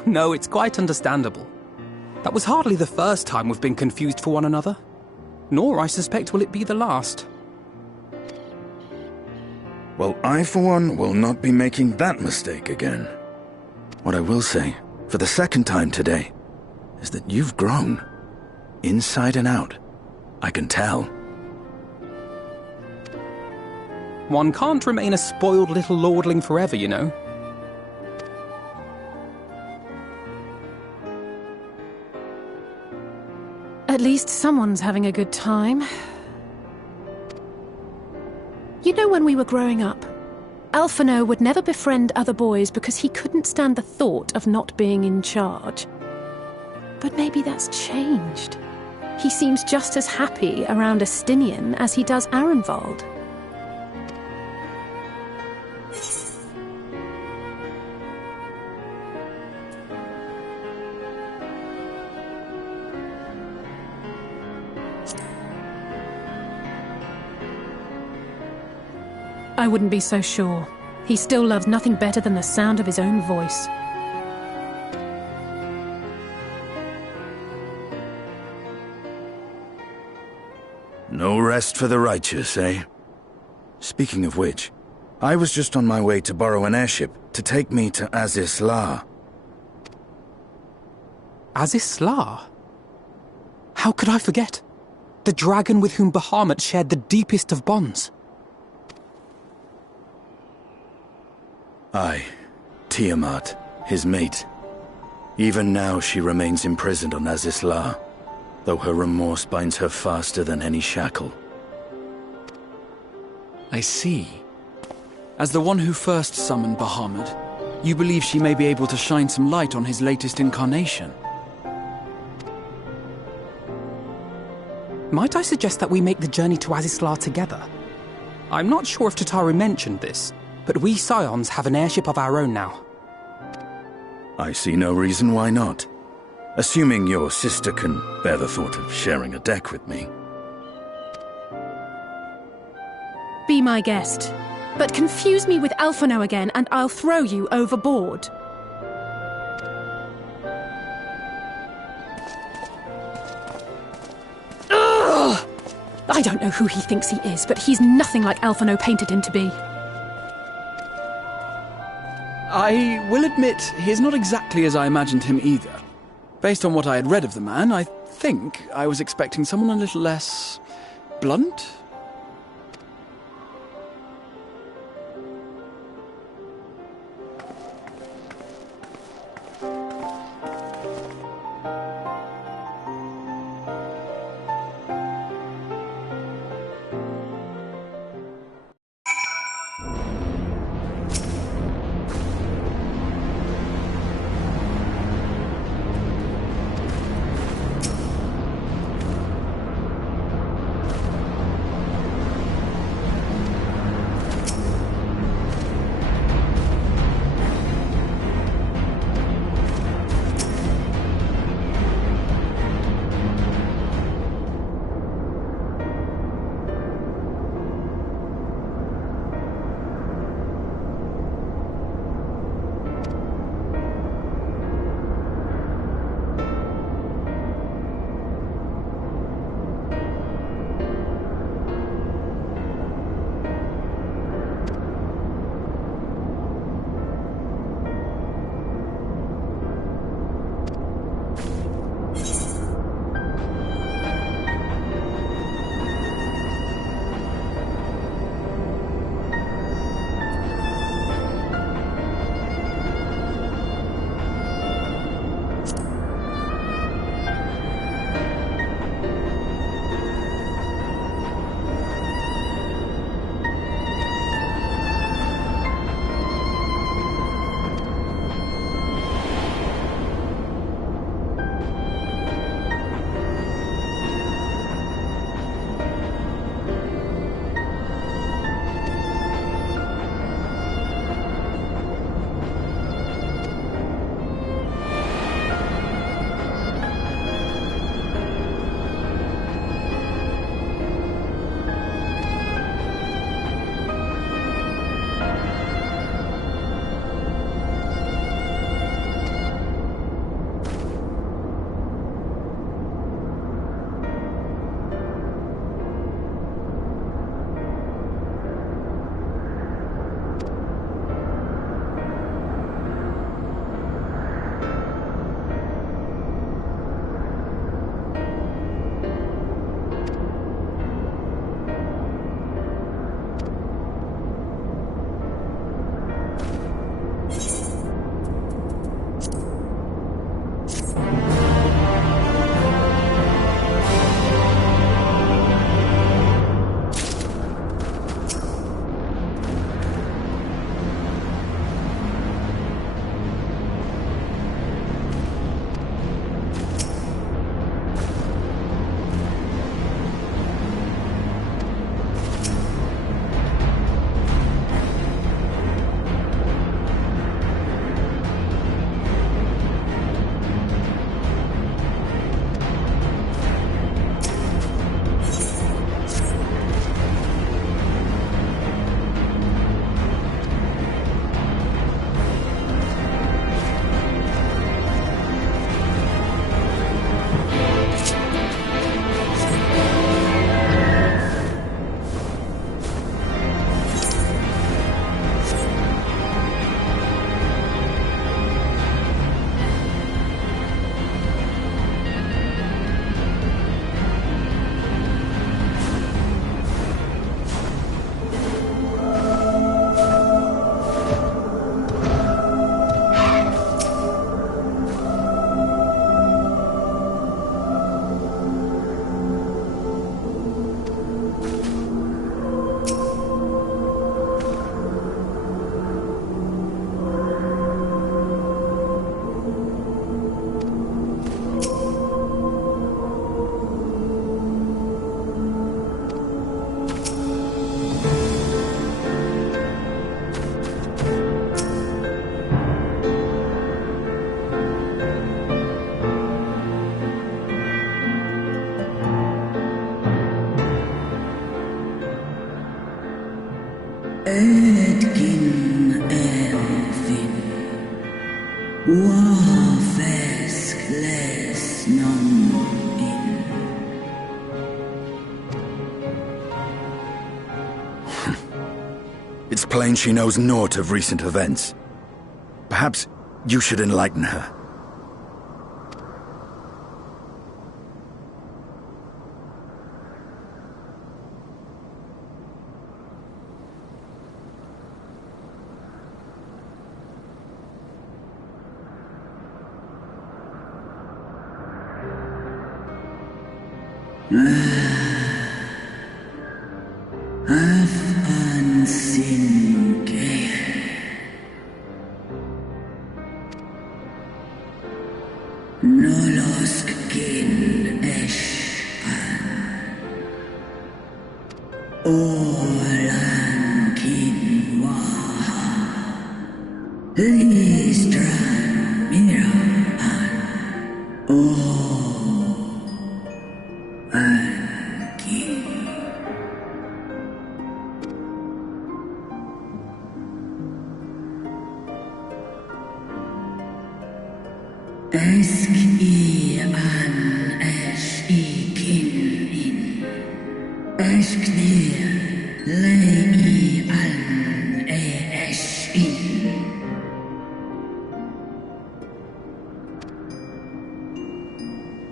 No, it's quite understandable. That was hardly the first time we've been confused for one another. Nor, I suspect, will it be the last. Well, I, for one, will not be making that mistake again. What I will say, for the second time today, is that you've grown. Inside and out. I can tell. One can't remain a spoiled little lordling forever, you know. At least someone's having a good time. You know, when we were growing up, Alphino would never befriend other boys because he couldn't stand the thought of not being in charge. But maybe that's changed. He seems just as happy around Estinian as he does Arenvald. I wouldn't be so sure. He still loves nothing better than the sound of his own voice. No rest for the righteous, eh? Speaking of which, I was just on my way to borrow an airship to take me to Azis La. Azis La? How could I forget? The dragon with whom Bahamut shared the deepest of bonds. Aye, Tiamat, his mate. Even now she remains imprisoned on Azis La, though her remorse binds her faster than any shackle. I see. As the one who first summoned Bahamut, you believe she may be able to shine some light on his latest incarnation. Might I suggest that we make the journey to Azis La together? I'm not sure if Tataru mentioned this, but we Scions have an airship of our own now. I see no reason why not. Assuming your sister can bear the thought of sharing a deck with me. be my guest. But confuse me with Alphino again and I'll throw you overboard. Ugh! I don't know who he thinks he is, but he's nothing like Alphino painted him to be. I will admit, he's not exactly as I imagined him either. Based on what I had read of the man, I think I was expecting someone a little less blunt? she knows naught of recent events. Perhaps you should enlighten her.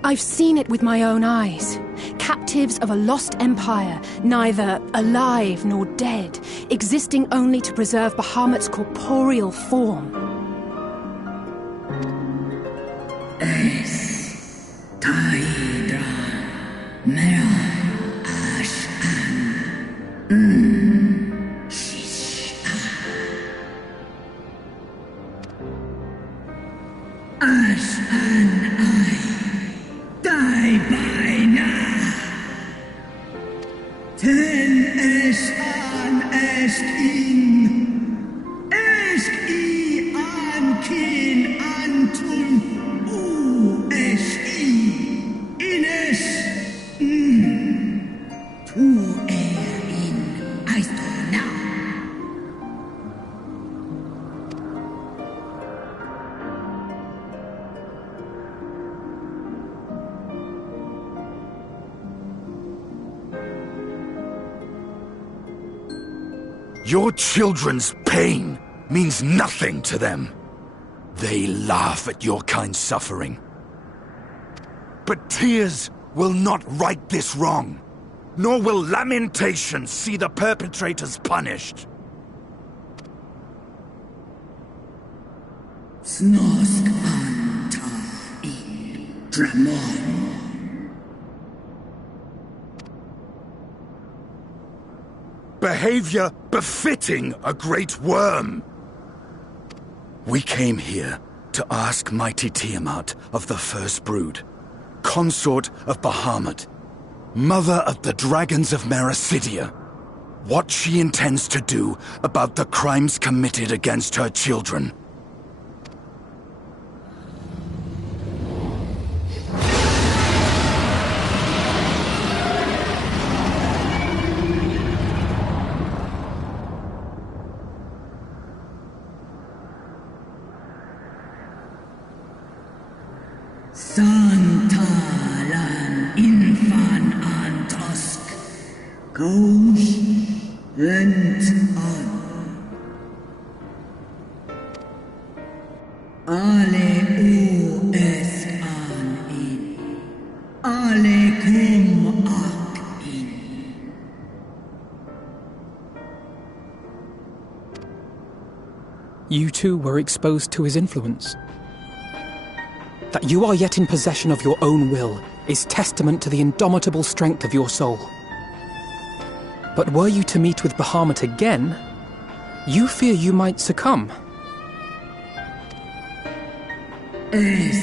I've seen it with my own eyes. Captives of a lost empire, neither alive nor dead, existing only to preserve Bahamut's corporeal form. Your children's pain means nothing to them. They laugh at your kind suffering. But tears will not right this wrong, nor will lamentation see the perpetrators punished. Snosk anta in Dramon. Behavior befitting a great worm. We came here to ask mighty Tiamat of the First Brood, consort of Bahamut, mother of the dragons of Mericidia, what she intends to do about the crimes committed against her children. Santalan infan antosk. Goes went on. Ale u es an in. Ale kum ak in. You too were exposed to his influence. That you are yet in possession of your own will is testament to the indomitable strength of your soul. But were you to meet with Bahamut again, you fear you might succumb. Es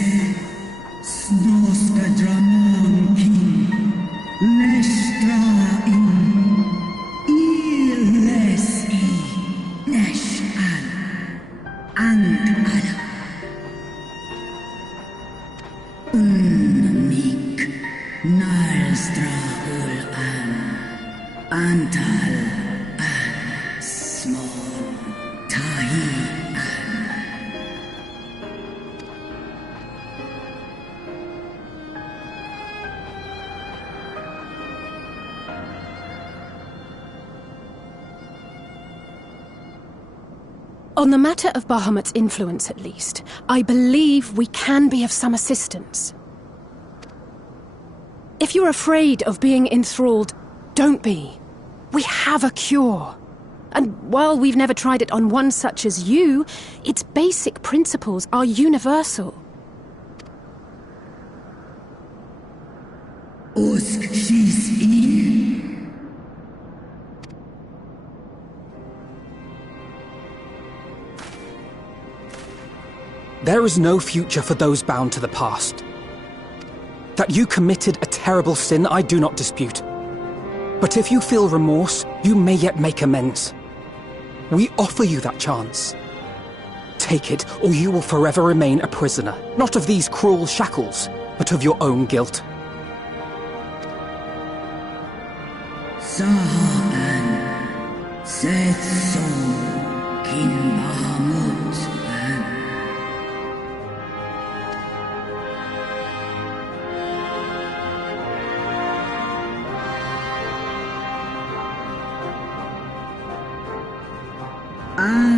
snoska dramon king nestra in illes I nesh an and ala Unmik Nalstra ul an Antal an Small Tahi an On the matter of Bahamut's influence, at least, I believe we can be of some assistance. If you're afraid of being enthralled, don't be. We have a cure. And while we've never tried it on one such as you, its basic principles are universal. There is no future for those bound to the past. That you committed a terrible sin, I do not dispute. But if you feel remorse, you may yet make amends. We offer you that chance. Take it, or you will forever remain a prisoner, not of these cruel shackles, but of your own guilt. Sahaan, Seth Sol, Kin Bahamut, and